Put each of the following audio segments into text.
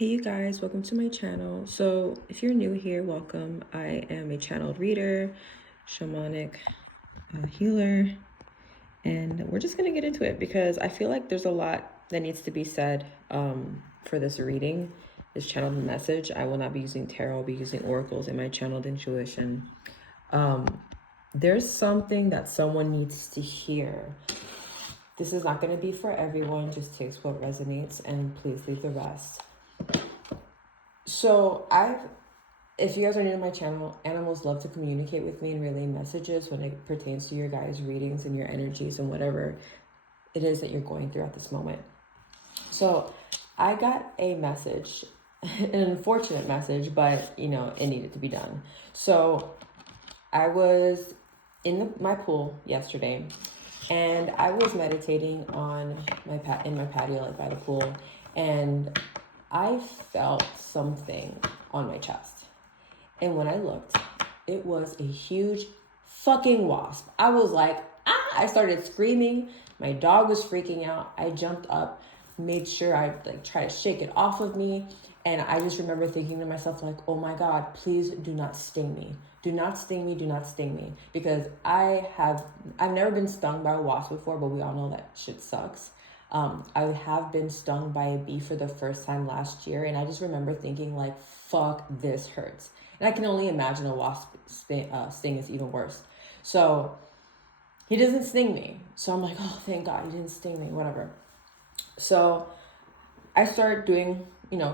Hey you guys, welcome to my channel. So if you're new here, welcome. I am a channeled reader, shamanic healer, and we're just gonna get into it because I feel like there's a lot that needs to be said for this reading, this channeled message. I will not be using tarot, I'll be using oracles in my channeled intuition. There's something that someone needs to hear. This is not going to be for everyone, just takes what resonates, and please leave the rest. So if you guys are new to my channel, animals love to communicate with me and relay messages when it pertains to your guys' readings and your energies and whatever it is that you're going through at this moment. So I got a message, an unfortunate message, but it needed to be done. So I was in my pool yesterday, and I was meditating on in my patio, like by the pool, and I felt something on my chest. And when I looked, it was a huge fucking wasp. I was like, ah! I started screaming. My dog was freaking out. I jumped up, made sure I try to shake it off of me. And I just remember thinking to myself, like, oh my God, please do not sting me. Do not sting me, do not sting me. Because I've never been stung by a wasp before, but we all know that shit sucks. I have been stung by a bee for the first time last year, and I just remember thinking, like, fuck, this hurts. And I can only imagine a wasp sting is even worse. So he doesn't sting me. So I'm like, oh, thank God he didn't sting me, whatever. So I started doing,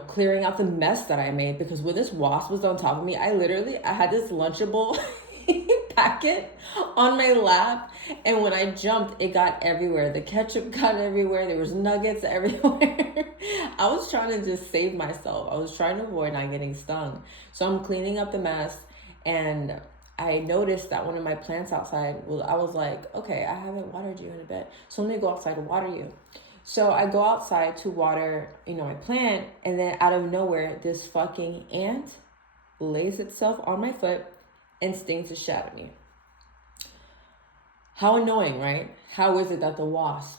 clearing out the mess that I made, because when this wasp was on top of me, I had this Lunchable packet on my lap, and when I jumped, it got everywhere. The ketchup got everywhere. There was nuggets everywhere. I was trying to just save myself. I was trying to avoid not getting stung. So I'm cleaning up the mess, and I noticed that one of my plants outside, I was like, okay, I haven't watered you in a bit, so let me go outside and water you. So I go outside to water, my plant, and then out of nowhere, this fucking ant lays itself on my foot and stings the shit out of me. How annoying, right? How is it that the wasp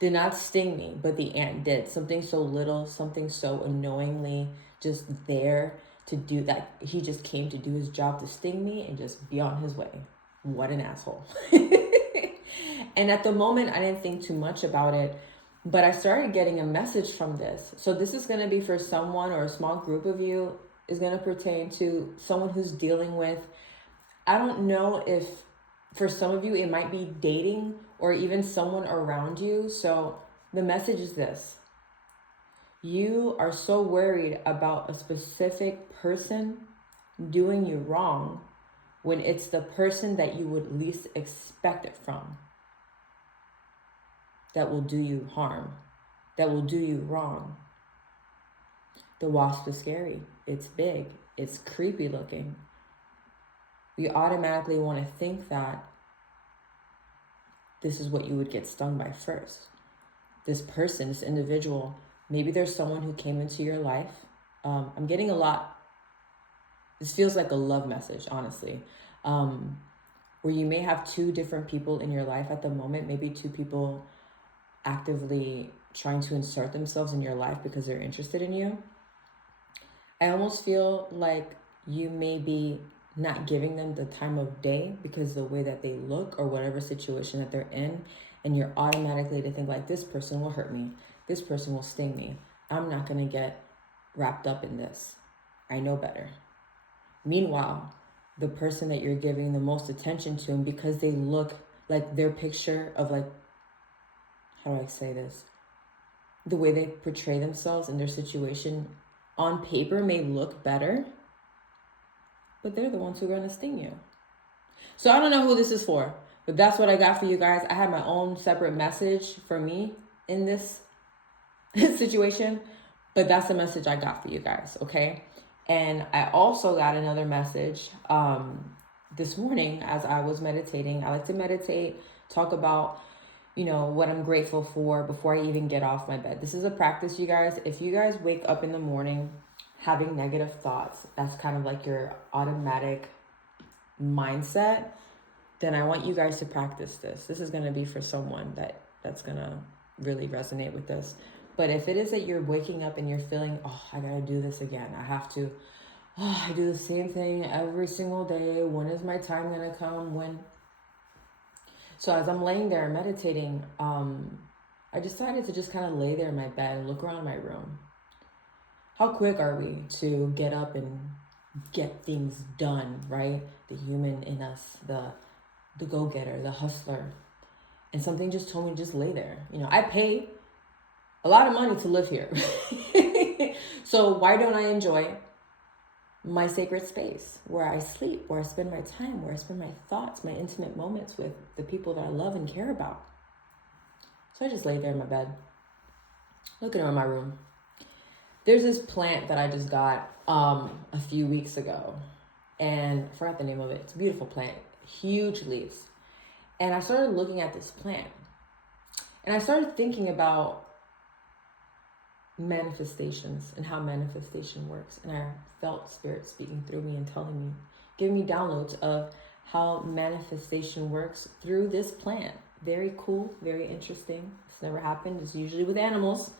did not sting me, but the ant did? Something so little, something so annoyingly just there to do that. He just came to do his job to sting me and just be on his way. What an asshole. And at the moment, I didn't think too much about it, but I started getting a message from this. So this is going to be for someone, or a small group of you, is going to pertain to someone who's dealing with, I don't know if for some of you, it might be dating or even someone around you. So the message is this: you are so worried about a specific person doing you wrong when it's the person that you would least expect it from that will do you harm, that will do you wrong. The wasp is scary. It's big. It's creepy looking. We automatically want to think that this is what you would get stung by first. This person, this individual, maybe there's someone who came into your life. I'm getting a lot. This feels like a love message, honestly, where you may have two different people in your life at the moment, maybe two people actively trying to insert themselves in your life because they're interested in you. I almost feel like you may be not giving them the time of day because the way that they look or whatever situation that they're in, and you're automatically to think like, this person will hurt me, this person will sting me, I'm not going to get wrapped up in this, I know better. Meanwhile, the person that you're giving the most attention to, and because they look like their picture of, like, how do I say this? The way they portray themselves in their situation on paper may look better, but they're the ones who are going to sting you. So I don't know who this is for, but that's what I got for you guys. I had my own separate message for me in this situation, but that's the message I got for you guys, okay? And I also got another message this morning as I was meditating. I like to meditate, talk about what I'm grateful for before I even get off my bed. This is a practice, you guys. If you guys wake up in the morning having negative thoughts, that's kind of like your automatic mindset, then I want you guys to practice this. This is going to be for someone that's going to really resonate with this. But if it is that you're waking up and you're feeling, oh, I gotta do this again, I have to, oh, I do the same thing every single day, when is my time gonna come, when? So as I'm laying there meditating, I decided to just kind of lay there in my bed and look around my room. How quick are we to get up and get things done, right? The human in us, the go-getter, the hustler. And something just told me to just lay there. You know, I pay a lot of money to live here. So why don't I enjoy my sacred space where I sleep, where I spend my time, where I spend my thoughts, my intimate moments with the people that I love and care about? So I just laid there in my bed, looking around my room. There's this plant that I just got a few weeks ago, and I forgot the name of it. It's a beautiful plant, huge leaves. And I started looking at this plant, and I started thinking about manifestations and how manifestation works. And I felt spirit speaking through me and telling me, giving me downloads of how manifestation works through this plant. Very cool, very interesting. It's never happened. It's usually with animals,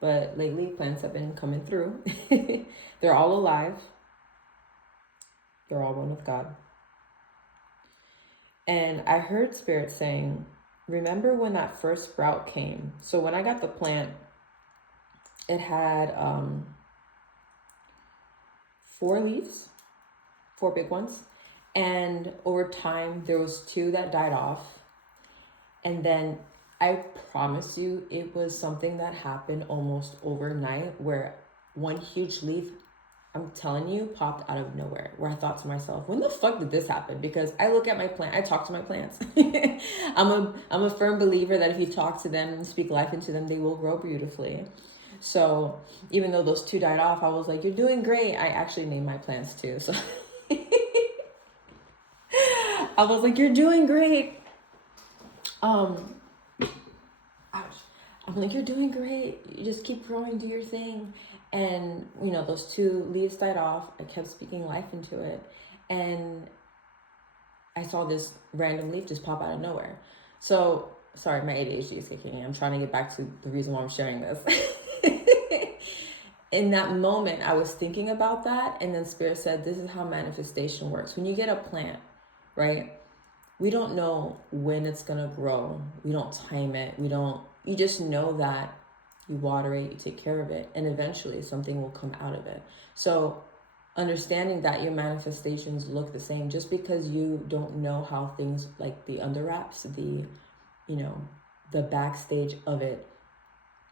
but lately plants have been coming through. They're all alive. They're all one with God. And I heard spirit saying, remember when that first sprout came? So when I got the plant, it had 4 leaves, 4 big ones. And over time, there was 2 that died off. And then I promise you, it was something that happened almost overnight where one huge leaf, I'm telling you, popped out of nowhere, where I thought to myself, when the fuck did this happen? Because I look at my plant, I talk to my plants. I'm a firm believer that if you talk to them and speak life into them, they will grow beautifully. So even though those 2 died off, I was like, you're doing great. I actually named my plants too. So I was like, you're doing great. Ouch. I'm like, you're doing great. You just keep growing, do your thing. And, you know, those 2 leaves died off. I kept speaking life into it. And I saw this random leaf just pop out of nowhere. So, sorry, my ADHD is kicking in. I'm trying to get back to the reason why I'm sharing this. In that moment, I was thinking about that. And then Spirit said, this is how manifestation works. When you get a plant, right? We don't know when it's going to grow. We don't time it. You just know that you water it, you take care of it, and eventually something will come out of it. So understanding that your manifestations look the same, just because you don't know how things like the under wraps, the backstage of it,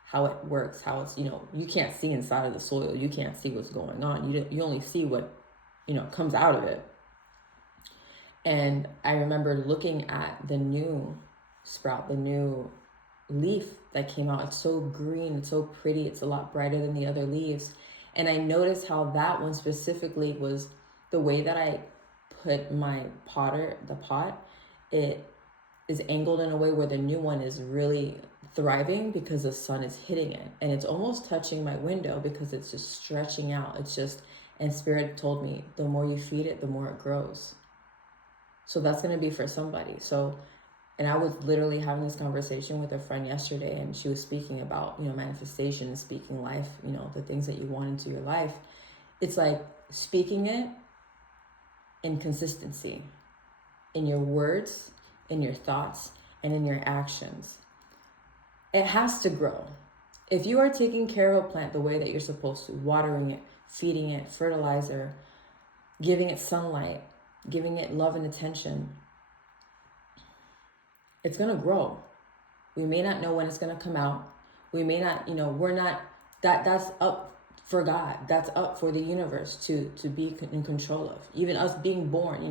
how it works, how it's, you can't see inside of the soil. You can't see what's going on. You only see what, comes out of it. And I remember looking at the new sprout, the new leaf that came out. It's so green, it's so pretty, it's a lot brighter than the other leaves. And I noticed how that one specifically was the way that I put my the pot, it is angled in a way where the new one is really thriving because the sun is hitting it. And it's almost touching my window because it's just stretching out. And Spirit told me, the more you feed it, the more it grows. So that's going to be for somebody. And I was literally having this conversation with a friend yesterday, and she was speaking about, manifestation, speaking life, the things that you want into your life. It's like speaking it in consistency, in your words, in your thoughts, and in your actions. It has to grow. If you are taking care of a plant the way that you're supposed to, watering it, feeding it, fertilizer, giving it sunlight, giving it love and attention, it's going to grow. We may not know when it's going to come out. We may not, that's up for God. That's up for the universe to be in control of. Even us being born,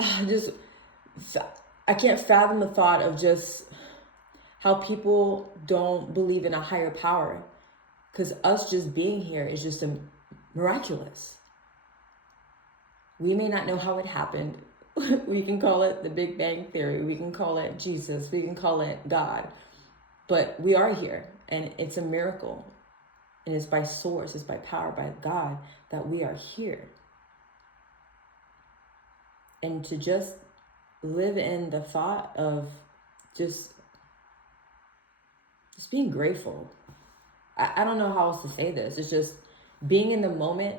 I can't fathom the thought of just how people don't believe in a higher power, because us just being here is just miraculous. We may not know how it happened. We can call it the Big Bang Theory. We can call it Jesus. We can call it God. But we are here, and it's a miracle. And it's by source, it's by power, by God that we are here. And to just live in the thought of just being grateful. I don't know how else to say this. It's just being in the moment,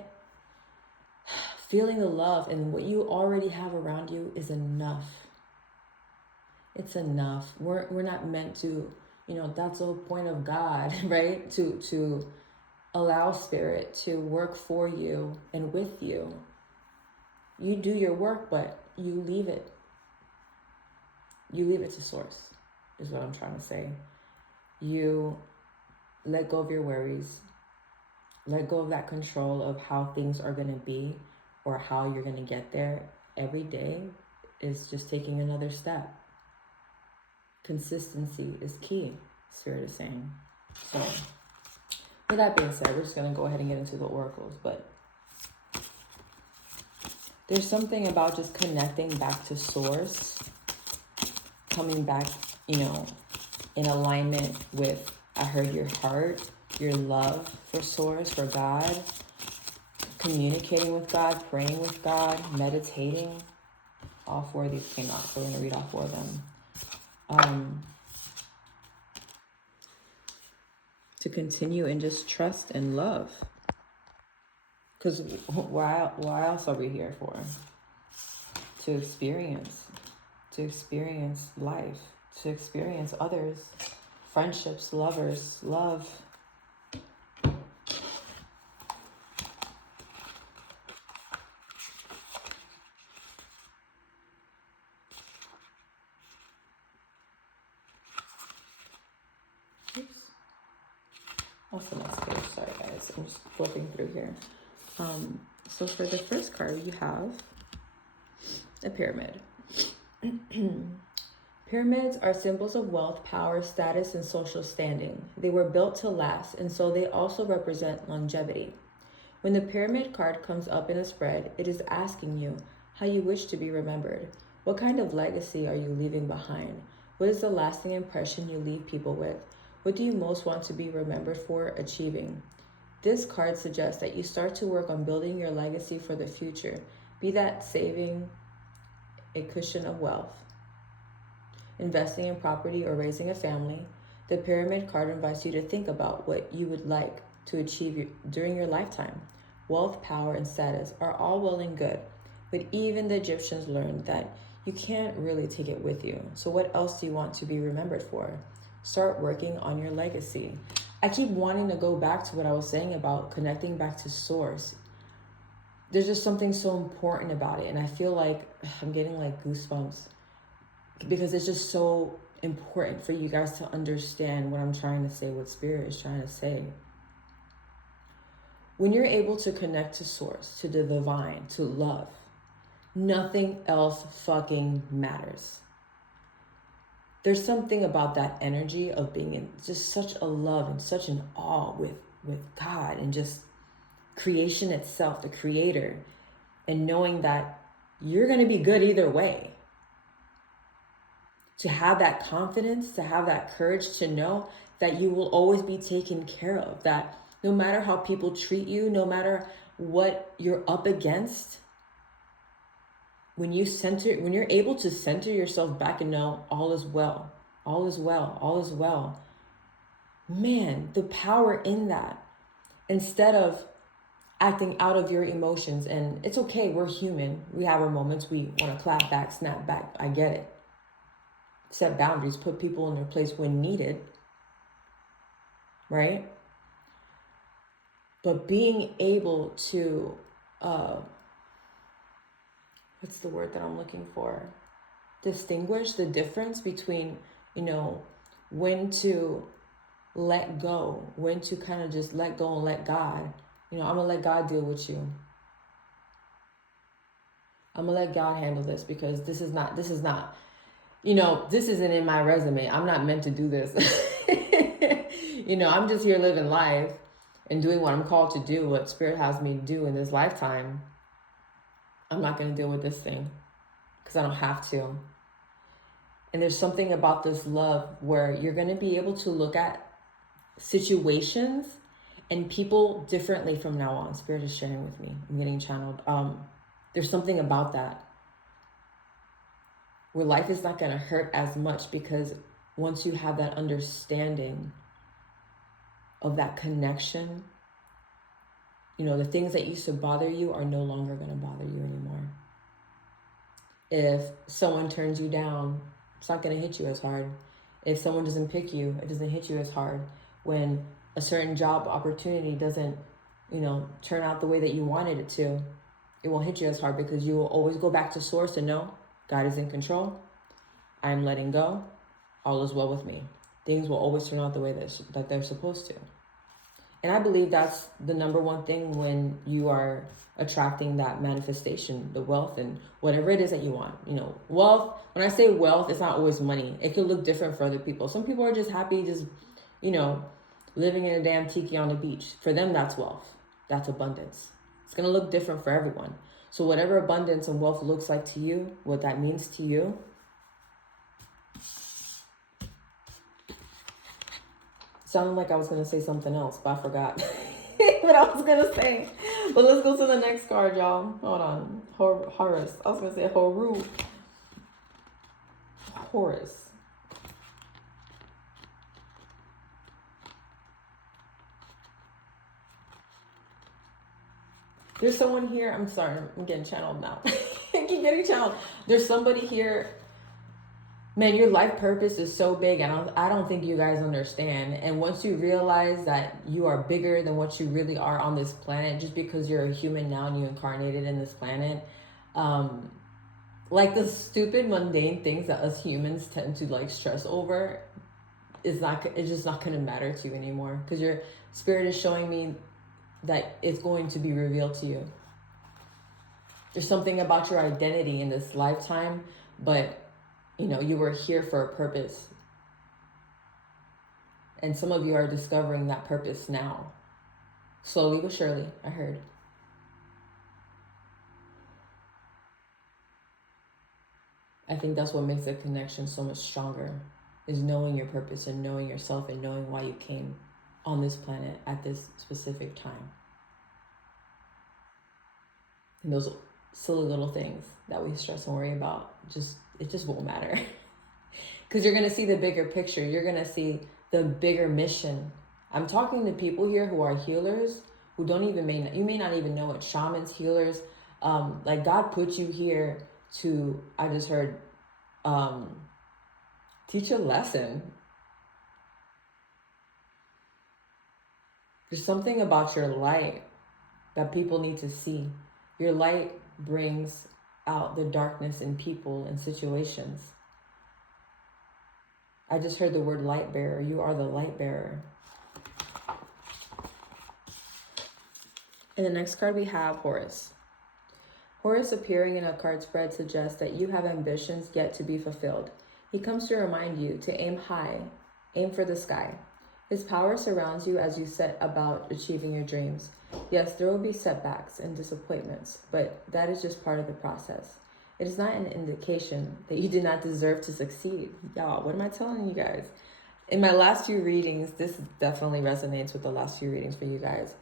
feeling the love, and what you already have around you is enough. It's enough. We're not meant to, that's the point of God, right? To allow spirit to work for you and with you. You do your work, but you leave it. You leave it to source, is what I'm trying to say. You let go of your worries. Let go of that control of how things are going to be or how you're going to get there. Every day is just taking another step. Consistency is key, Spirit is saying. So, with that being said, we're just going to go ahead and get into the oracles. But there's something about just connecting back to source, coming back, in alignment with, I heard your heart, your love for source, for God, communicating with God, praying with God, meditating. All four of these came out, so we're going to read all four of them. To continue and just trust and love. Because why else are we here for? To experience life, to experience others, friendships, lovers, love. Oops. That's the next page. Sorry, guys. I'm just flipping through here. So for the first card, you have a pyramid. Pyramids are symbols of wealth, power, status, and social standing. They were built to last, and so they also represent longevity. When the pyramid card comes up in a spread, it is asking you how you wish to be remembered. What kind of legacy are you leaving behind? What is the lasting impression you leave people with? What do you most want to be remembered for achieving? This card suggests that you start to work on building your legacy for the future, be that saving a cushion of wealth, investing in property, or raising a family. The pyramid card invites you to think about what you would like to achieve during your lifetime. Wealth, power, and status are all well and good, but even the Egyptians learned that you can't really take it with you. So what else do you want to be remembered for? Start working on your legacy. I keep wanting to go back to what I was saying about connecting back to source. There's just something so important about it, and I feel like I'm getting like goosebumps because it's just so important for you guys to understand what I'm trying to say, what Spirit is trying to say. When you're able to connect to source, to the divine, to love, nothing else fucking matters. There's something about that energy of being in just such a love and such an awe with God and just creation itself, the creator, and knowing that you're going to be good either way. To have that confidence, to have that courage, to know that you will always be taken care of, that no matter how people treat you, no matter what you're up against, when you're able to center yourself back and know all is well, all is well, all is well, man, the power in that, instead of acting out of your emotions. And it's okay, we're human. We have our moments. We want to clap back, snap back. I get it. Set boundaries, put people in their place when needed, right? But being able to, what's the word that I'm looking for? Distinguish the difference between, when to let go, when to kind of just let go and let God. I'm going to let God deal with you. I'm going to let God handle this because this isn't in my resume. I'm not meant to do this. I'm just here living life and doing what I'm called to do, what Spirit has me do in this lifetime. I'm not going to deal with this thing because I don't have to. And there's something about this love where you're going to be able to look at situations and people differently from now on. Spirit is sharing with me. I'm getting channeled. There's something about that where life is not going to hurt as much because once you have that understanding of that connection. You know, the things that used to bother you are no longer going to bother you anymore. If someone turns you down, it's not going to hit you as hard. If someone doesn't pick you, it doesn't hit you as hard. When a certain job opportunity doesn't, you know, turn out the way that you wanted it to, it won't hit you as hard, because you will always go back to source and know God is in control. I'm letting go. All is well with me. Things will always turn out the way that they're supposed to. And I believe that's the number one thing when you are attracting that manifestation, the wealth and whatever it is that you want. You know, wealth, when I say wealth, it's not always money. It could look different for other people. Some people are just happy, just, you know, living in a damn tiki on the beach. For them, that's wealth. That's abundance. It's going to look different for everyone. So whatever abundance and wealth looks like to you, what that means to you, sounded like I was going to say something else, but I forgot what I was going to say. But let's go to the next card, y'all. Hold on. Horus. I was going to say Horu. Horus. There's someone here. I'm sorry. I'm getting channeled now. I keep getting channeled. There's somebody here. Man, your life purpose is so big. I don't think you guys understand. And once you realize that you are bigger than what you really are on this planet, just because you're a human now and you incarnated in this planet, like the stupid mundane things that us humans tend to like stress over it's just not going to matter to you anymore, because your spirit is showing me that it's going to be revealed to you. There's something about your identity in this lifetime, but you know, you were here for a purpose. And some of you are discovering that purpose now. Slowly but surely, I heard. I think that's what makes the connection so much stronger, is knowing your purpose and knowing yourself and knowing why you came on this planet at this specific time. And those silly little things that we stress and worry about, it just won't matter. Because you're going to see the bigger picture. You're going to see the bigger mission. I'm talking to people here who are healers, who you may not even know it. Shamans, healers. Like God put you here to, I just heard, teach a lesson. There's something about your light that people need to see. Your light brings out the darkness in people and situations. I just heard the word light bearer. You are the light bearer. In the next card we have Horus. Horus appearing in a card spread suggests that you have ambitions yet to be fulfilled. He comes to remind you to aim high, aim for the sky. His power surrounds you as you set about achieving your dreams. Yes, there will be setbacks and disappointments, but that is just part of the process. It is not an indication that you did not deserve to succeed. Y'all, what am I telling you guys? In my last few readings, this definitely resonates with the last few readings for you guys.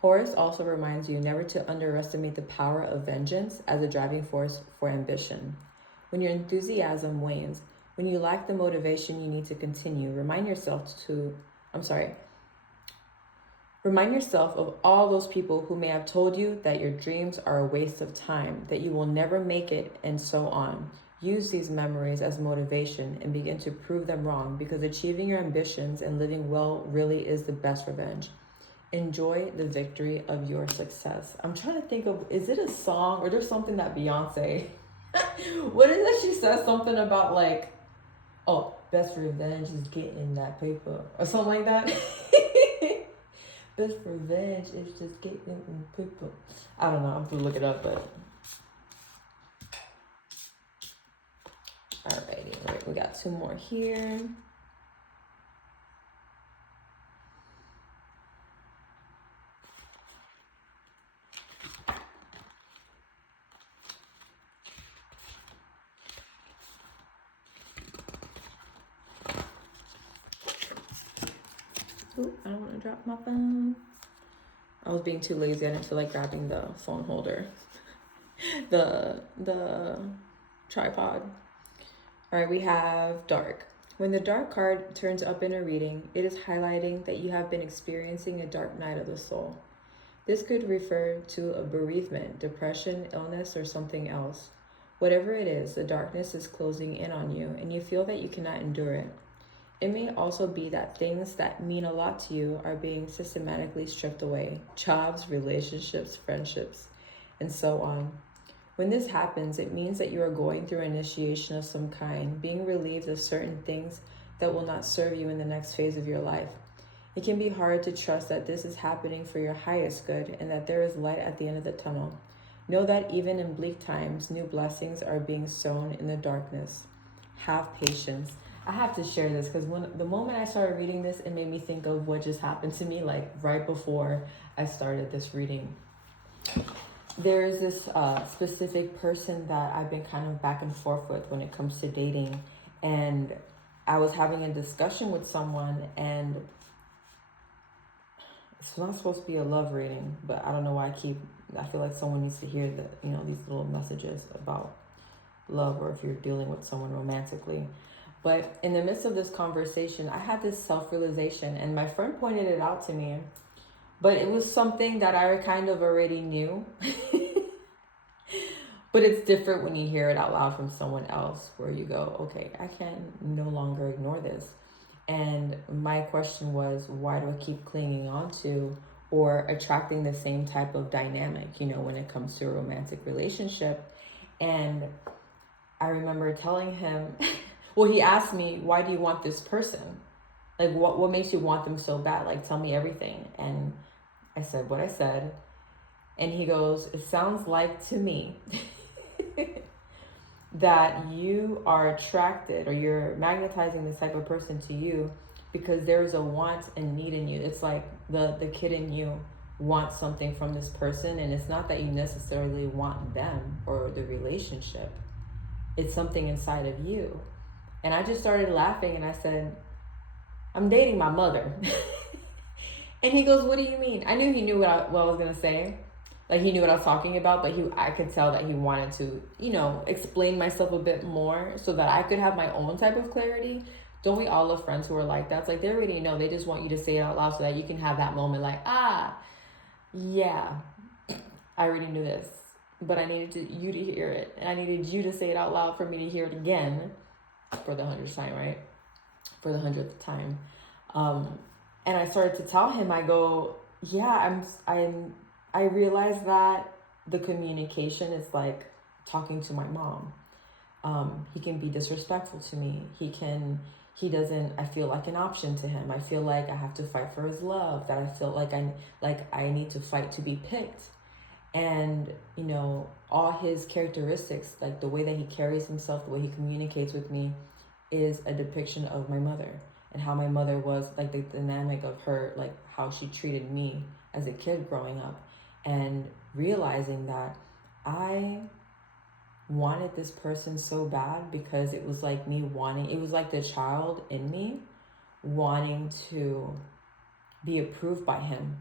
Horus also reminds you never to underestimate the power of vengeance as a driving force for ambition. When your enthusiasm wanes, when you lack the motivation you need to continue, remind yourself of all those people who may have told you that your dreams are a waste of time, that you will never make it, and so on. Use these memories as motivation and begin to prove them wrong, because achieving your ambitions and living well really is the best revenge. Enjoy the victory of your success. I'm trying to think of, is it a song or there's something that Beyonce, what is it? She says something about like, oh, best revenge is getting that paper or something like that. Best revenge is just getting paper. I don't know. I'm gonna look it up, but alrighty. All right, we got two more here. Ooh, I don't want to drop my phone. I was being too lazy. I didn't feel like grabbing the phone holder. the tripod. All right, we have dark. When the dark card turns up in a reading, it is highlighting that you have been experiencing a dark night of the soul. This could refer to a bereavement, depression, illness, or something else. Whatever it is, the darkness is closing in on you and you feel that you cannot endure it. It may also be that things that mean a lot to you are being systematically stripped away. Jobs, relationships, friendships, and so on. When this happens, it means that you are going through initiation of some kind, being relieved of certain things that will not serve you in the next phase of your life. It can be hard to trust that this is happening for your highest good and that there is light at the end of the tunnel. Know that even in bleak times, new blessings are being sown in the darkness. Have patience. I have to share this because the moment I started reading this, it made me think of what just happened to me, like right before I started this reading. There's this specific person that I've been kind of back and forth with when it comes to dating. And I was having a discussion with someone, and it's not supposed to be a love reading, but I don't know why I feel like someone needs to hear these little messages about love, or if you're dealing with someone romantically. But in the midst of this conversation, I had this self-realization, and my friend pointed it out to me, but it was something that I kind of already knew. But it's different when you hear it out loud from someone else, where you go, okay, I can no longer ignore this. And my question was, why do I keep clinging on to or attracting the same type of dynamic, when it comes to a romantic relationship? And I remember telling him, well, he asked me, why do you want this person? Like, what makes you want them so bad? Like, tell me everything. And I said what I said. And he goes, it sounds like to me that you are attracted, or you're magnetizing this type of person to you because there's a want and need in you. It's like the kid in you wants something from this person, and it's not that you necessarily want them or the relationship. It's something inside of you. And I just started laughing, and I said, I'm dating my mother. And he goes, what do you mean? I knew he knew what I was going to say. Like, he knew what I was talking about, but I could tell that he wanted to, explain myself a bit more so that I could have my own type of clarity. Don't we all have friends who are like that? It's like they already know. They just want you to say it out loud so that you can have that moment like, yeah, I already knew this, but I needed you to hear it. And I needed you to say it out loud for me to hear it again for the 100th time, right? For the 100th time. And I started to tell him, I go, yeah, I realized that the communication is like talking to my mom. He can be disrespectful to me. I feel like an option to him. I feel like I have to fight for his love, that I feel like I need to fight to be picked. And, all his characteristics, like the way that he carries himself, the way he communicates with me, is a depiction of my mother, and how my mother was, like the dynamic of her, like how she treated me as a kid growing up. And realizing that I wanted this person so bad because it was like it was like the child in me wanting to be approved by him.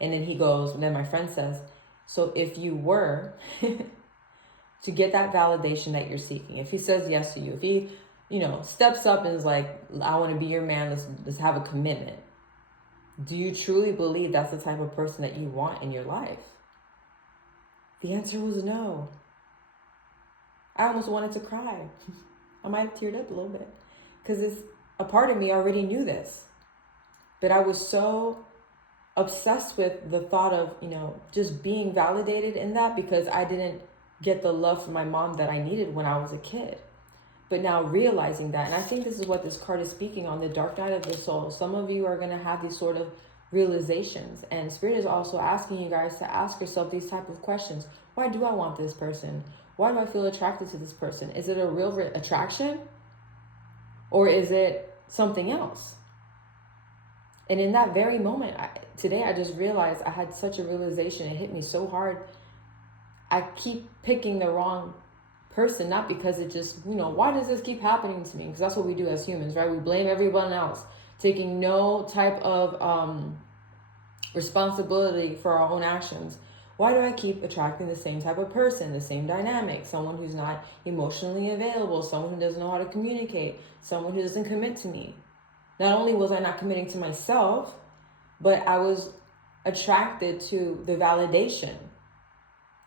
And then my friend says, so if you were to get that validation that you're seeking, if he says yes to you, if he, steps up and is like, I want to be your man, let's have a commitment. Do you truly believe that's the type of person that you want in your life? The answer was no. I almost wanted to cry. I might have teared up a little bit because a part of me already knew this. But I was so obsessed with the thought of, just being validated in that, because I didn't get the love from my mom that I needed when I was a kid. But now realizing that, and I think this is what this card is speaking on, the dark night of the soul. Some of you are going to have these sort of realizations, and Spirit is also asking you guys to ask yourself these type of questions. Why do I want this person? Why do I feel attracted to this person? Is it a real attraction? Or is it something else? And in that very moment, today I just realized I had such a realization. It hit me so hard. I keep picking the wrong person, not because it just, why does this keep happening to me? Because that's what we do as humans, right? We blame everyone else, taking no type of responsibility for our own actions. Why do I keep attracting the same type of person, the same dynamic, someone who's not emotionally available, someone who doesn't know how to communicate, someone who doesn't commit to me? Not only was I not committing to myself, but I was attracted to the validation.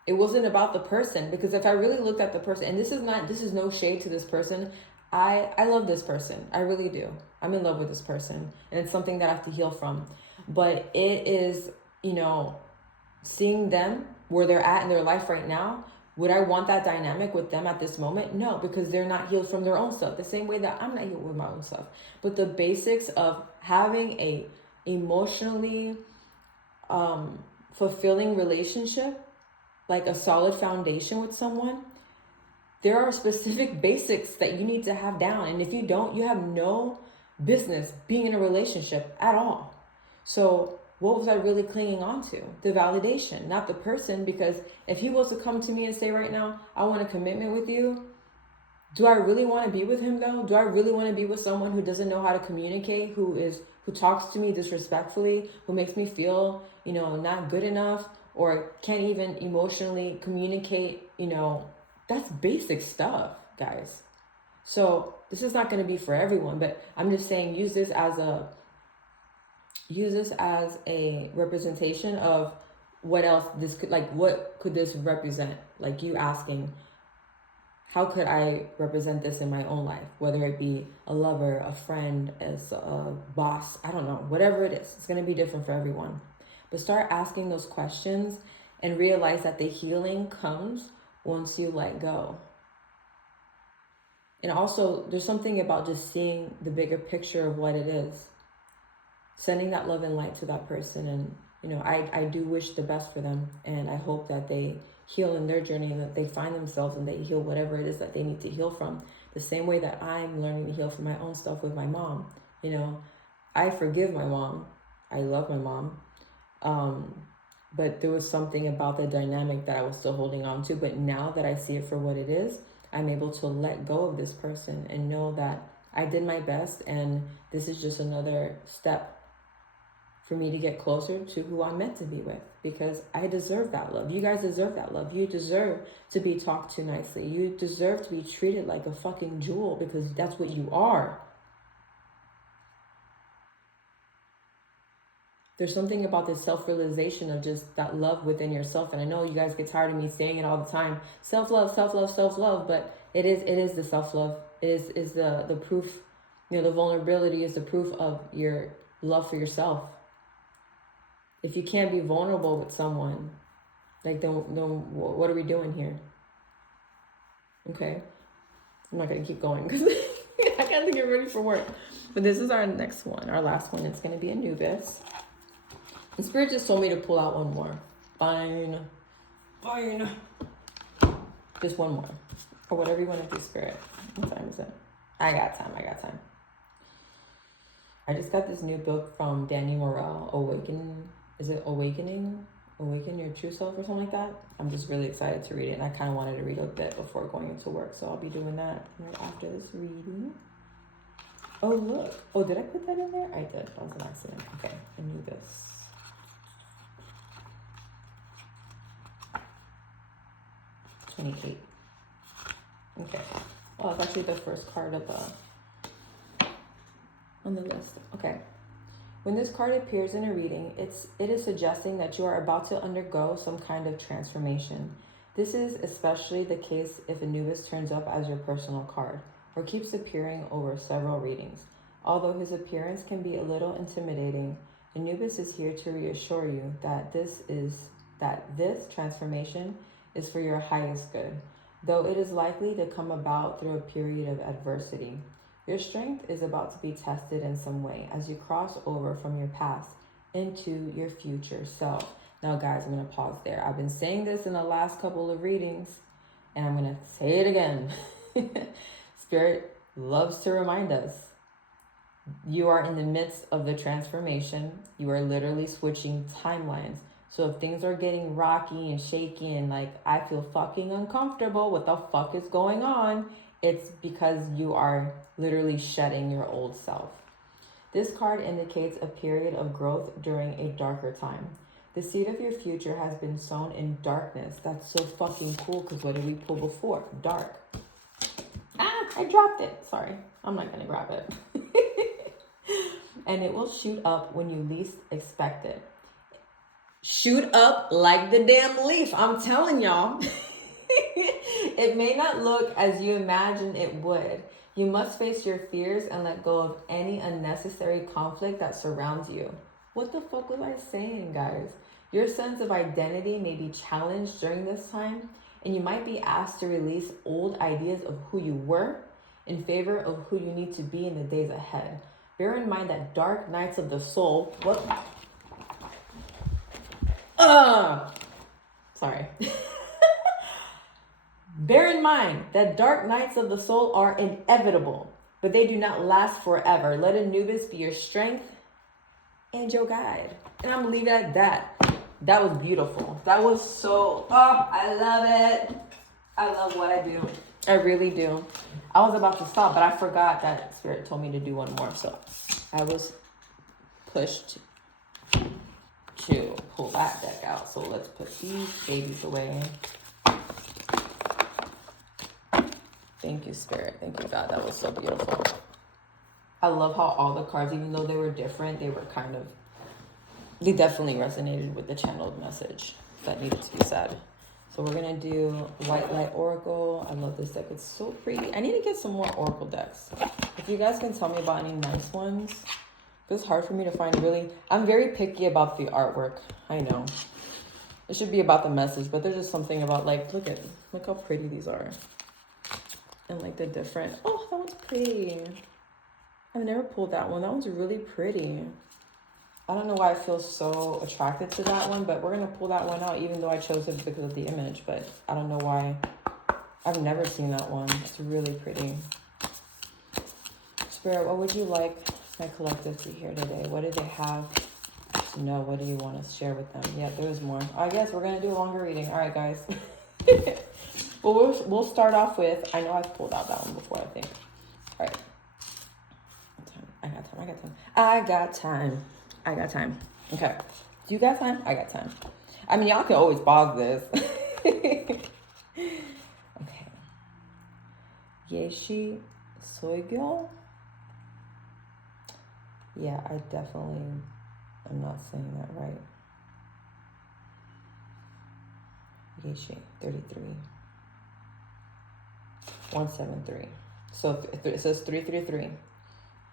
It wasn't about the person, because if I really looked at the person, and this is no shade to this person. I love this person. I really do. I'm in love with this person, and it's something that I have to heal from. But it is, seeing them where they're at in their life right now. Would I want that dynamic with them at this moment? No, because they're not healed from their own stuff. The same way that I'm not healed with my own stuff. But the basics of having a emotionally fulfilling relationship, like a solid foundation with someone, there are specific basics that you need to have down. And if you don't, you have no business being in a relationship at all. So what was I really clinging on to? The validation, not the person. Because if he was to come to me and say right now, I want a commitment with you, do I really want to be with him though? Do I really want to be with someone who doesn't know how to communicate, who talks to me disrespectfully, who makes me feel, not good enough, or can't even emotionally communicate? That's basic stuff, guys. So this is not going to be for everyone, but I'm just saying, use this as a representation of what else this could, what could this represent? Like you asking, how could I represent this in my own life? Whether it be a lover, a friend, as a boss, I don't know, whatever it is, it's going to be different for everyone. But start asking those questions and realize that the healing comes once you let go. And also, there's something about just seeing the bigger picture of what it is. Sending that love and light to that person. And, I do wish the best for them. And I hope that they heal in their journey and that they find themselves and they heal whatever it is that they need to heal from. The same way that I'm learning to heal from my own stuff with my mom. I forgive my mom. I love my mom. But there was something about the dynamic that I was still holding on to. But now that I see it for what it is, I'm able to let go of this person and know that I did my best. And this is just another step for me to get closer to who I'm meant to be with, because I deserve that love. You guys deserve that love. You deserve to be talked to nicely. You deserve to be treated like a fucking jewel, because that's what you are. There's something about this self-realization of just that love within yourself. And I know you guys get tired of me saying it all the time. Self-love, self-love, self-love. But it is the self-love. It is the proof, the vulnerability is the proof of your love for yourself. If you can't be vulnerable with someone, then what are we doing here? Okay. I'm not going to keep going because I got to get ready for work. But this is our next one, our last one. It's going to be Anubis. And Spirit just told me to pull out one more. Fine. Just one more. Or whatever you want to do, Spirit. What time is it? I got time. I just got this new book from Danny Morel, Awakening Your True Self or something like that. I'm just really excited to read it. And I kind of wanted to read a bit before going into work. So I'll be doing that right after this reading. Oh, look. Oh, did I put that in there? I did. That was an accident. Okay. Anubis. $28. Okay. Well, it's actually the first card of on the list. Okay. When this card appears in a reading, it is suggesting that you are about to undergo some kind of transformation. This is especially the case if Anubis turns up as your personal card or keeps appearing over several readings. Although his appearance can be a little intimidating, Anubis is here to reassure you that this transformation is for your highest good, though it is likely to come about through a period of adversity. Your strength is about to be tested in some way as you cross over from your past into your future self. Now, guys, I'm going to pause there. I've been saying this in the last couple of readings, and I'm going to say it again. Spirit loves to remind us. You are in the midst of the transformation. You are literally switching timelines. So if things are getting rocky and shaky and I feel fucking uncomfortable, what the fuck is going on? It's because you are literally shedding your old self. This card indicates a period of growth during a darker time. The seed of your future has been sown in darkness. That's so fucking cool, because what did we pull before? Dark. Ah, I dropped it. Sorry. I'm not going to grab it. And it will shoot up when you least expect it. Shoot up like the damn leaf. I'm telling y'all. It may not look as you imagine it would. You must face your fears and let go of any unnecessary conflict that surrounds you. What the fuck was I saying, guys? Your sense of identity may be challenged during this time, and you might be asked to release old ideas of who you were in favor of who you need to be in the days ahead. Bear in mind that dark nights of the soul... What? Sorry. Bear in mind that dark nights of the soul are inevitable, but they do not last forever. Let Anubis be your strength and your guide. And I'm gonna leave it at that. That was beautiful. That was so, I love it. I love what I do. I really do. I was about to stop, but I forgot that Spirit told me to do one more. So I was pushed to pull that deck out. So let's put these babies away. Thank you, Spirit. Thank you, God. That was so beautiful. I love how all the cards, even though they were different, they definitely resonated with the channeled message that needed to be said. So we're going to do White Light Oracle. I love this deck. It's so pretty. I need to get some more Oracle decks. If you guys can tell me about any nice ones. It's hard for me to find really... I'm very picky about the artwork. I know. It should be about the message, but there's just something about, like, look how pretty these are. And, like, the different... Oh, that one's pretty. I've never pulled that one. That one's really pretty. I don't know why I feel so attracted to that one, but we're going to pull that one out, even though I chose it because of the image. But I don't know why. I've never seen that one. It's really pretty. Spirit, what would you like my collective to hear today? What do they have to know? What do you want to share with them? Yeah, there's more. I guess we're going to do a longer reading. All right, guys. Well, we'll start off with... I know I've pulled out that one before, I think. All right. I got time. Okay. Do you got time? I got time. I mean, y'all can always pause this. Okay. Yeshi Soigyo. Yeah, I definitely am not saying that right. Yeshi, 33. 173. So it says 333.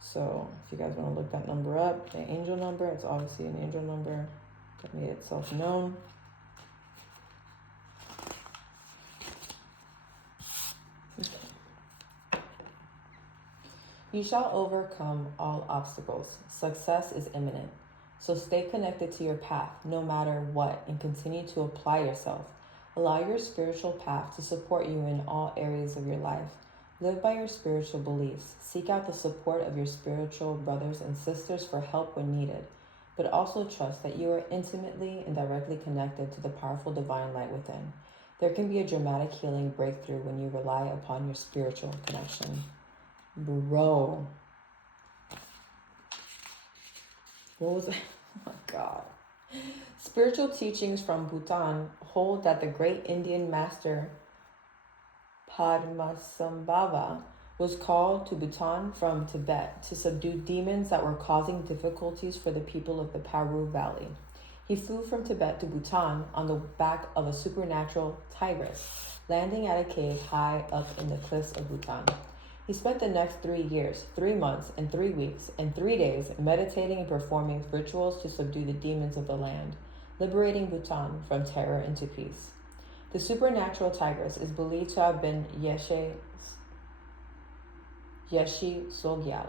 So if you guys want to look that number up, the angel number, it's obviously an angel number that made itself known. Okay. You shall overcome all obstacles. Success is imminent. So stay connected to your path, no matter what, and continue to apply yourself. Allow your spiritual path to support you in all areas of your life. Live by your spiritual beliefs. Seek out the support of your spiritual brothers and sisters for help when needed, but also trust that you are intimately and directly connected to the powerful divine light within. There can be a dramatic healing breakthrough when you rely upon your spiritual connection. Bro. What was I? Oh my God. Spiritual teachings from Bhutan hold that the great Indian master Padmasambhava was called to Bhutan from Tibet to subdue demons that were causing difficulties for the people of the Paru Valley. He flew from Tibet to Bhutan on the back of a supernatural tigress, landing at a cave high up in the cliffs of Bhutan. He spent the next 3 years, 3 months, and 3 weeks, and 3 days meditating and performing rituals to subdue the demons of the land, liberating Bhutan from terror into peace. The supernatural tigress is believed to have been Yeshi Sogyal,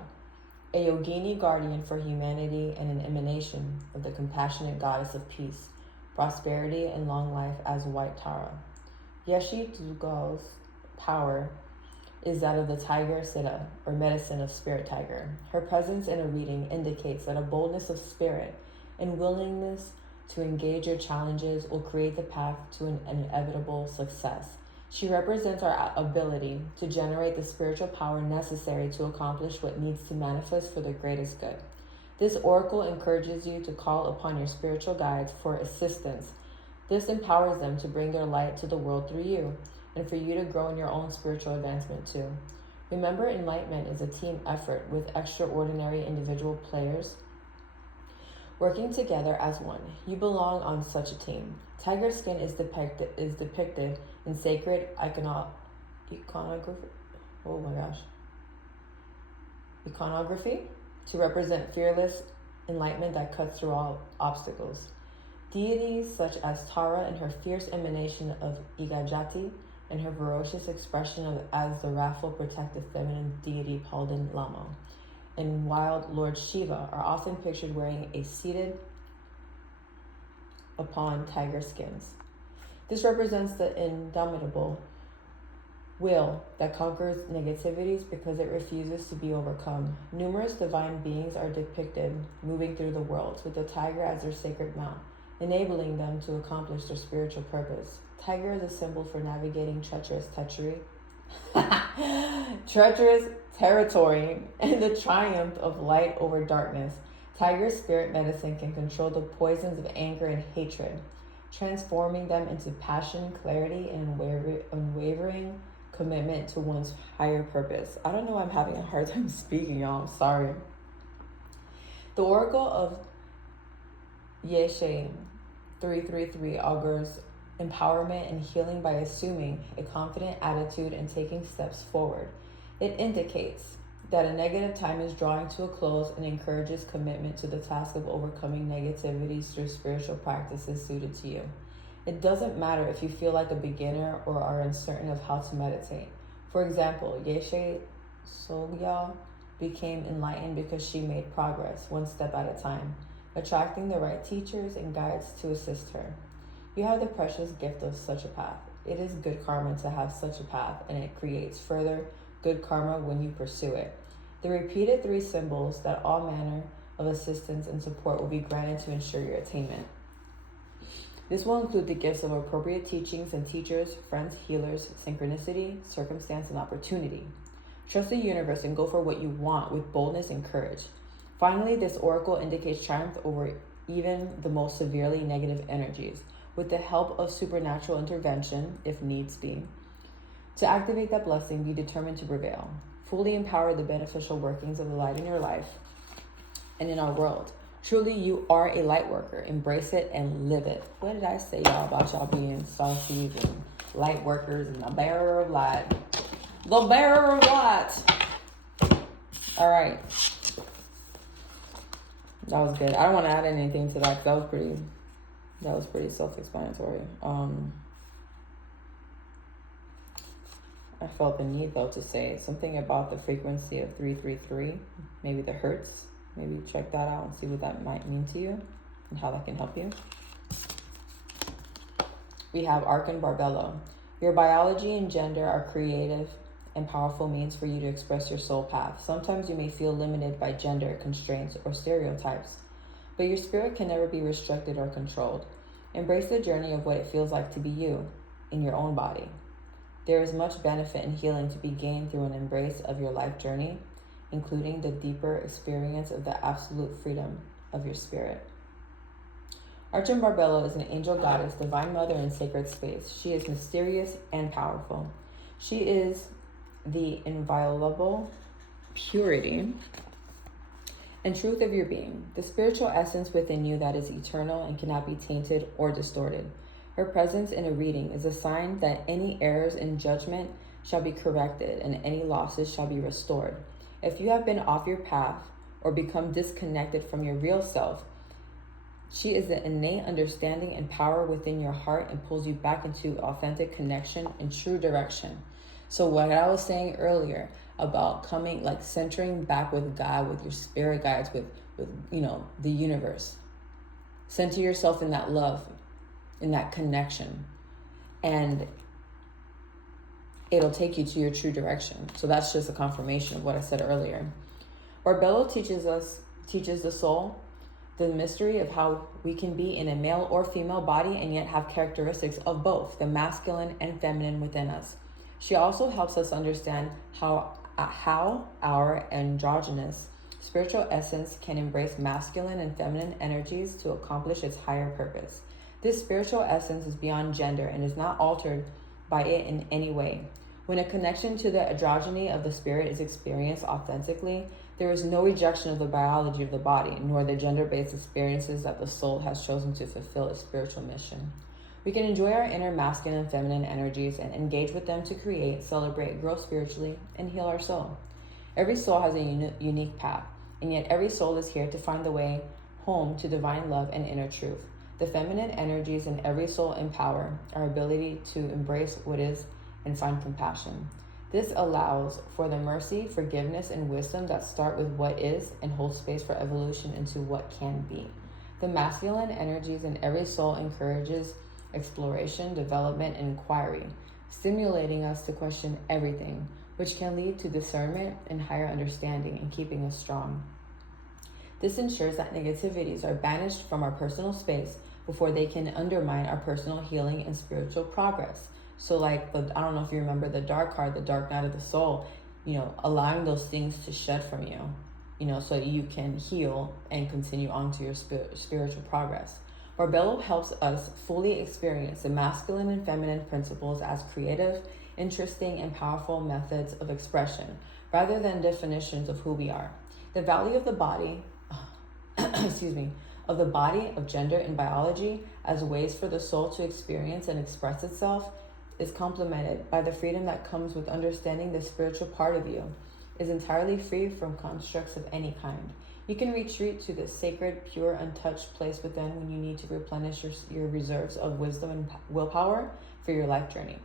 a yogini guardian for humanity and an emanation of the compassionate goddess of peace, prosperity, and long life as White Tara. Yeshi Sogyal's power is that of the tiger siddha, or medicine of spirit tiger. Her presence in a reading indicates that a boldness of spirit and willingness to engage your challenges will create the path to an inevitable success. She represents our ability to generate the spiritual power necessary to accomplish what needs to manifest for the greatest good. This oracle encourages you to call upon your spiritual guides for assistance. This empowers them to bring their light to the world through you, and for you to grow in your own spiritual advancement too. Remember, enlightenment is a team effort with extraordinary individual players working together as one. You belong on such a team. Tiger skin is depicted in sacred iconography. Oh my gosh. Iconography to represent fearless enlightenment that cuts through all obstacles. Deities such as Tara and her fierce emanation of Igajati and her ferocious expression as the wrathful protective feminine deity Palden Lamo and wild Lord Shiva are often pictured wearing a seated upon tiger skins. This represents the indomitable will that conquers negativities because it refuses to be overcome. Numerous divine beings are depicted moving through the world with the tiger as their sacred mount, enabling them to accomplish their spiritual purpose. Tiger is a symbol for navigating treacherous territory and the triumph of light over darkness. Tiger's spirit medicine can control the poisons of anger and hatred, transforming them into passion, clarity, and unwavering commitment to one's higher purpose. I don't know why I'm having a hard time speaking, y'all. I'm sorry. The Oracle of Yeshe 333 augurs empowerment and healing by assuming a confident attitude and taking steps forward. It indicates that a negative time is drawing to a close and encourages commitment to the task of overcoming negativities through spiritual practices suited to you. It doesn't matter if you feel like a beginner or are uncertain of how to meditate. For example, Yeshe Sogya became enlightened because she made progress, one step at a time, attracting the right teachers and guides to assist her. You have the precious gift of such a path. It is good karma to have such a path, and it creates further good karma when you pursue it. The repeated 3 symbols that all manner of assistance and support will be granted to ensure your attainment. This will include the gifts of appropriate teachings and teachers, friends, healers, synchronicity, circumstance, and opportunity. Trust the universe and go for what you want with boldness and courage. Finally, this oracle indicates triumph over even the most severely negative energies, with the help of supernatural intervention, if needs be. To activate that blessing, be determined to prevail. Fully empower the beneficial workings of the light in your life and in our world. Truly, you are a light worker. Embrace it and live it. What did I say, y'all, about y'all being saucy and light workers and the bearer of light? The bearer of light. All right. That was good. I don't want to add anything to that because that was pretty self-explanatory. I felt the need, though, to say something about the frequency of 333, maybe the hertz. Maybe check that out and see what that might mean to you and how that can help you. We have Arkan Barbello. Your biology and gender are creative and powerful means for you to express your soul path. Sometimes you may feel limited by gender constraints or stereotypes, but your spirit can never be restricted or controlled. Embrace the journey of what it feels like to be you in your own body. There is much benefit and healing to be gained through an embrace of your life journey, including the deeper experience of the absolute freedom of your spirit. Arkan Barbello is an angel goddess, divine mother, and sacred space. She is mysterious and powerful. She is the inviolable purity and truth of your being, the spiritual essence within you that is eternal and cannot be tainted or distorted. Her presence in a reading is a sign that any errors in judgment shall be corrected and any losses shall be restored. If you have been off your path or become disconnected from your real self, she is the innate understanding and power within your heart and pulls you back into authentic connection and true direction. So what I was saying earlier about coming, like centering back with God, with your spirit guides, with the universe. Center yourself in that love, in that connection, and it'll take you to your true direction. So that's just a confirmation of what I said earlier. Barbello teaches the soul the mystery of how we can be in a male or female body and yet have characteristics of both, the masculine and feminine within us. She also helps us understand how our androgynous Spiritual essence can embrace masculine and feminine energies to accomplish its higher purpose. This spiritual essence is beyond gender and is not altered by it in any way. When a connection to the androgyny of the spirit is experienced authentically, there is no rejection of the biology of the body, nor the gender-based experiences that the soul has chosen to fulfill its spiritual mission. We can enjoy our inner masculine and feminine energies and engage with them to create, celebrate, grow spiritually, and heal our soul. Every soul has a unique path, and yet every soul is here to find the way home to divine love and inner truth. The feminine energies in every soul empower our ability to embrace what is and find compassion. This allows for the mercy, forgiveness, and wisdom that start with what is and hold space for evolution into what can be. The masculine energies in every soul encourages exploration, development, and inquiry, stimulating us to question everything, which can lead to discernment and higher understanding and keeping us strong. This ensures that negativities are banished from our personal space before they can undermine our personal healing and spiritual progress. So I don't know if you remember the dark card, the dark night of the soul, allowing those things to shed from you, so you can heal and continue on to your spiritual progress. Barbello helps us fully experience the masculine and feminine principles as creative, interesting, and powerful methods of expression, rather than definitions of who we are. The value of the body, of gender and biology as ways for the soul to experience and express itself is complemented by the freedom that comes with understanding the spiritual part of you is entirely free from constructs of any kind. You can retreat to this sacred, pure, untouched place within when you need to replenish your reserves of wisdom and willpower for your life journey.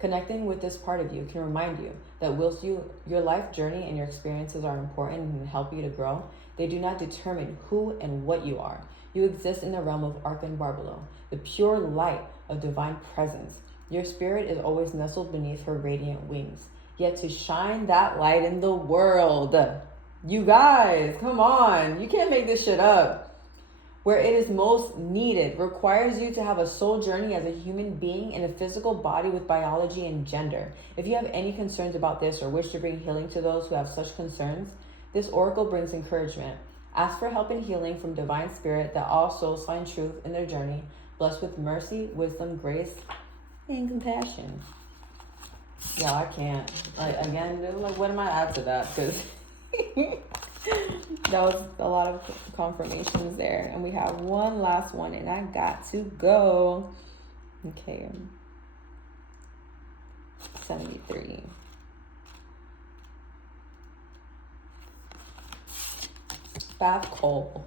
Connecting with this part of you can remind you that whilst your life journey and your experiences are important and help you to grow, they do not determine who and what you are. You exist in the realm of Arkan Barbelo, the pure light of divine presence. Your spirit is always nestled beneath her radiant wings, yet to shine that light in the world. You guys, come on. You can't make this shit up. Where it is most needed requires you to have a soul journey as a human being in a physical body with biology and gender. If you have any concerns about this or wish to bring healing to those who have such concerns, this oracle brings encouragement. Ask for help and healing from divine spirit that all souls find truth in their journey, blessed with mercy, wisdom, grace, and compassion. Yeah, I can't. What am I add to that? Because that was a lot of confirmations there. And we have one last one, and I got to go. Okay. 73. Buff coal.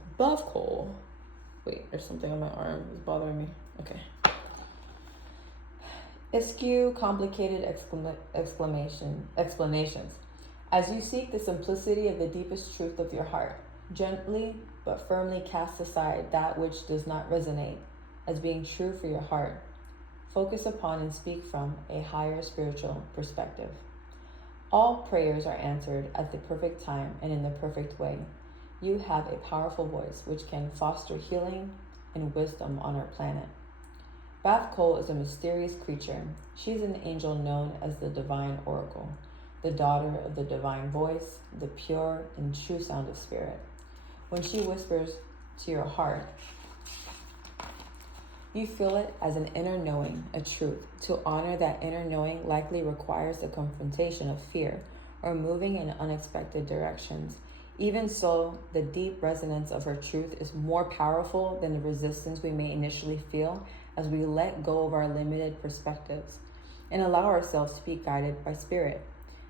Wait, there's something on my arm. It's bothering me. Okay. Eschew complicated explanations. As you seek the simplicity of the deepest truth of your heart, gently but firmly cast aside that which does not resonate as being true for your heart. Focus upon and speak from a higher spiritual perspective. All prayers are answered at the perfect time and in the perfect way. You have a powerful voice which can foster healing and wisdom on our planet. Bath Cole is a mysterious creature. She is an angel known as the Divine Oracle, the daughter of the divine voice, the pure and true sound of spirit. When she whispers to your heart, you feel it as an inner knowing, a truth. To honor that inner knowing likely requires the confrontation of fear or moving in unexpected directions. Even so, the deep resonance of her truth is more powerful than the resistance we may initially feel as we let go of our limited perspectives and allow ourselves to be guided by spirit.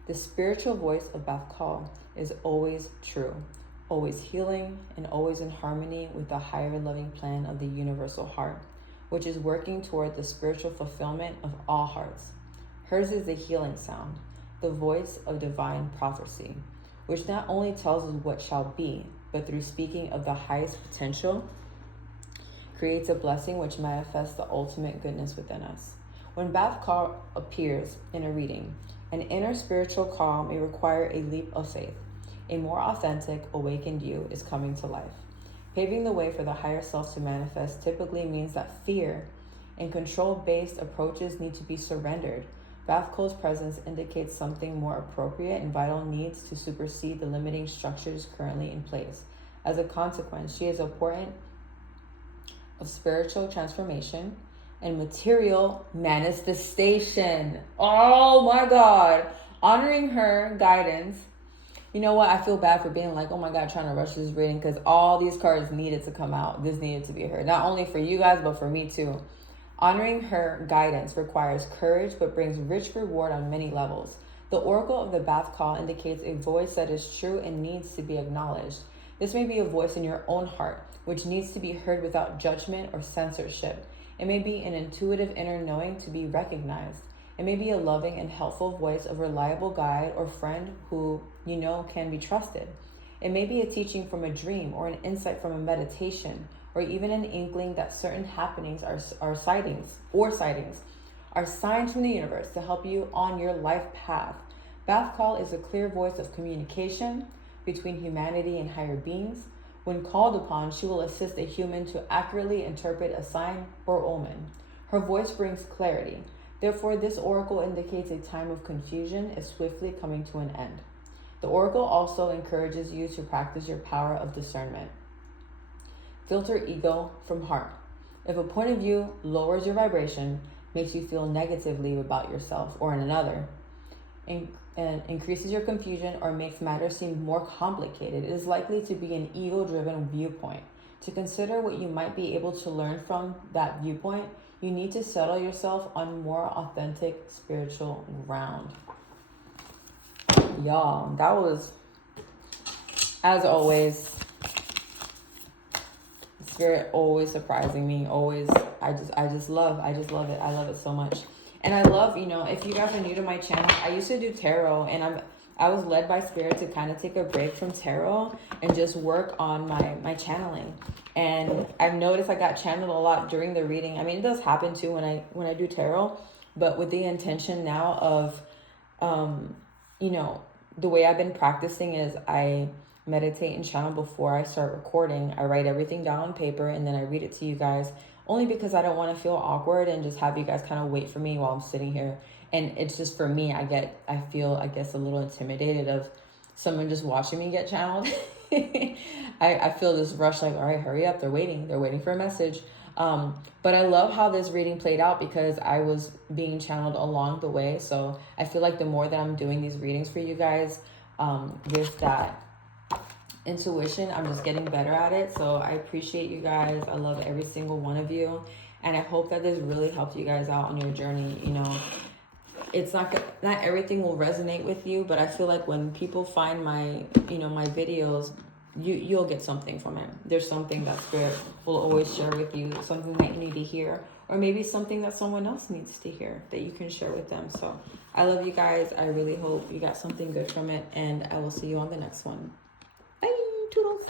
The spiritual voice of Beth Call is always true, always healing, and always in harmony with the higher loving plan of the universal heart, which is working toward the spiritual fulfillment of all hearts. Hers is the healing sound, the voice of divine prophecy, which not only tells us what shall be, but through speaking of the highest potential, creates a blessing which manifests the ultimate goodness within us. When Bath Call appears in a reading, an inner spiritual call may require a leap of faith. A more authentic, awakened you is coming to life. Paving the way for the higher self to manifest typically means that fear and control-based approaches need to be surrendered. Bath Cold's presence indicates something more appropriate and vital needs to supersede the limiting structures currently in place. As a consequence, she is a portent of spiritual transformation and material manifestation. Oh my God. Honoring her guidance. You know what? I feel bad for being like, oh my God, trying to rush this reading, because all these cards needed to come out. This needed to be heard. Not only for you guys, but for me too. Honoring her guidance requires courage, but brings rich reward on many levels. The oracle of the Bath call indicates a voice that is true and needs to be acknowledged. This may be a voice in your own heart, which needs to be heard without judgment or censorship. It may be an intuitive inner knowing to be recognized. It may be a loving and helpful voice of a reliable guide or friend who you know can be trusted. It may be a teaching from a dream or an insight from a meditation, or even an inkling that certain happenings are sightings are signs from the universe to help you on your life path. Bath Call is a clear voice of communication between humanity and higher beings. When called upon, she will assist a human to accurately interpret a sign or omen. Her voice brings clarity. Therefore, this oracle indicates a time of confusion is swiftly coming to an end. The oracle also encourages you to practice your power of discernment. Filter ego from heart. If a point of view lowers your vibration, makes you feel negatively about yourself or another, and increases your confusion or makes matters seem more complicated, it is likely to be an ego-driven viewpoint. To consider what you might be able to learn from that viewpoint, you need to settle yourself on more authentic spiritual ground. Y'all, that was, as always, Spirit always surprising me. Always, I just love it. I love it so much. And I love, if you guys are new to my channel, I used to do tarot, and I was led by Spirit to kind of take a break from tarot and just work on my channeling. And I've noticed I got channeled a lot during the reading. I mean, it does happen too when I do tarot, but with the intention now of, the way I've been practicing is I meditate and channel before I start recording. I write everything down on paper and then I read it to you guys, only because I don't want to feel awkward and just have you guys kind of wait for me while I'm sitting here. And it's just, for me, I feel, I guess, a little intimidated of someone just watching me get channeled. I feel this rush, like, all right, hurry up. They're waiting for a message. But I love how this reading played out because I was being channeled along the way. So I feel like the more that I'm doing these readings for you guys, with that intuition, I'm just getting better at it. So I appreciate you guys. I love every single one of you. And I hope that this really helped you guys out on your journey. It's not everything will resonate with you, but I feel like when people find my videos, you'll get something from it. There's something that Spirit will always share with you, something that you need to hear, or maybe something that someone else needs to hear that you can share with them. So I love you guys. I really hope you got something good from it, and I will see you on the next one. Bye, toodles.